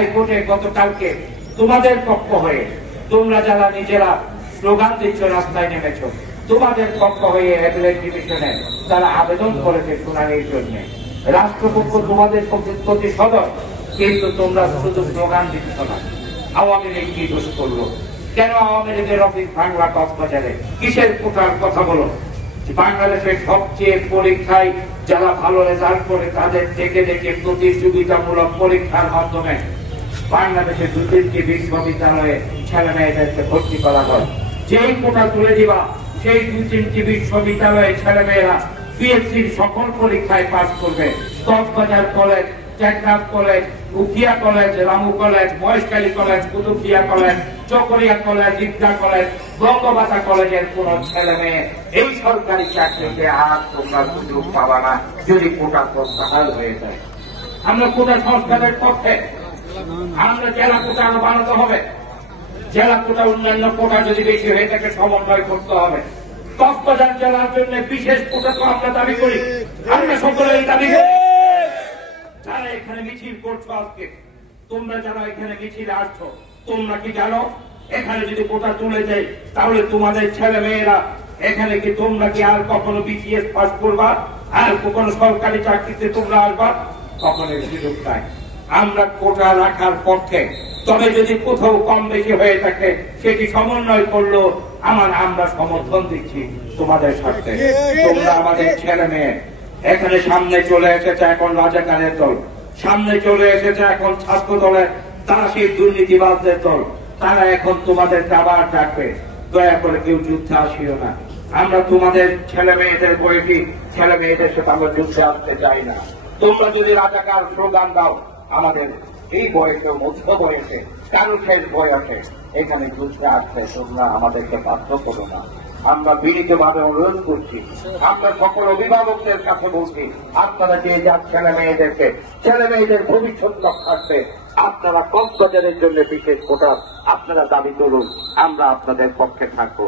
হাইকোর্টে গতকালকে তোমাদের পক্ষ হয়ে তোমরা যারা নিজেরা স্লোগান দিচ্ছ, রাস্তায় নেমেছ, তোমাদের পক্ষ হয়ে অ্যাপিলেট ডিভিশনে তারা আবেদন করেছে শুনানির জন্য। রাষ্ট্রপক্ষ তোমাদের প্রতি সদয়, কিন্তু তোমরা শুধু স্লোগান দিচ্ছ না। আওয়ামী লীগ কি দোষ করলো? কেন আওয়ামী লীগের অফিস বাংলা কক্সবাজারে? কিসের কোটার কথা বলো? বাংলাদেশের সবচেয়ে পরীক্ষায় যারা ভালো রেজাল্ট করে তাদের দেখে দেখে প্রতিযোগিতামূলক পরীক্ষার মাধ্যমে বাংলাদেশের 2-3টি বিশ্ববিদ্যালয়ে ছেলে মেয়েদেরকে ভর্তি করা হয়। যেই কোটা তুলে দিবা, সেই 2-3টি বিশ্ববিদ্যালয়ে ছেলে মেয়েরা পিএসসির সকল পরীক্ষায় পাস করবে। Cox's Bazar college, Teknaf college, Ukhia college, Ramu college, Maheshkhali college, Kutubdia college, Chakaria college, Eidgah college, Bangamata কলেজের কোন ছেলে মেয়ে এই সরকারি চাকরিতে আর তোমরা সুযোগ পাবা না যদি কোটা প্রত্যাহার হয়ে যায়। আমরা কোটা সংস্কারের পক্ষে। আমরা জেলা কোটা আরো বানাতে হবে। জেলা কোটা অন্যান্য কোটা যদি বেশি হয়ে থাকে সমন্বয় করতে হবে। কক্সবাজার জেলার জন্য বিশেষ কোটা তো আমরা দাবি করি। আমরা সকলে এই দাবি করি। যারা এখানে মিছিল করছো আজকে, তোমরা যারা এখানে মিছিলে আসছো, তোমরা কি জানো এখানে যদি কোটা তুলে যায় তাহলে তোমাদের ছেলে মেয়েরা এখানে কি তোমরা কি আর কখনো বিসিএস পাস করবা? আর কখনো সরকারি চাকরিতে তোমরা আসবা? কখনো সুযোগ নাই। আমরা কোটা রাখার পক্ষে, তবে যদি কোথাও কম বেশি হয়ে থাকে সেটি সমন্বয় করলো আমরা সমর্থন দিচ্ছি তোমাদের সাথে। তোমরা আমাদের ছেলে মেয়ে এখানে সামনে চলে এসেছে এখন রাজাকারের দল, সামনে চলে এসেছে এখন ছাত্র দলের, তারা সেই দুর্নীতিবাজদের দল, তারা এখন তোমাদেরকে আবার ডাকবে। দয়া করে কেউ যুদ্ধে আসিও না। আমরা তোমাদের ছেলে মেয়েদের বয়সী ছেলে মেয়েদের সাথে আমরা যুদ্ধে আসতে চাই না। তোমরা যদি রাজাকার স্লোগান দাও, আমাদের এই বয়সে, মধ্য বয়সে, কারো শেষ বয়সে এখানে যুদ্ধে আসতে তোমরা আমাদেরকে বাধ্য করো না। আমরা বিনীতভাবে অনুরোধ করছি, আমরা সকল অভিভাবকদের কাছে বলছি, আপনারা যে যার ছেলে মেয়েদের ভবিষ্যৎ রক্ষার্থে আপনারা কক্সবাজারের জন্য বিশেষ কোটা আপনারা দাবি করুন, আমরা আপনাদের পক্ষে থাকবো।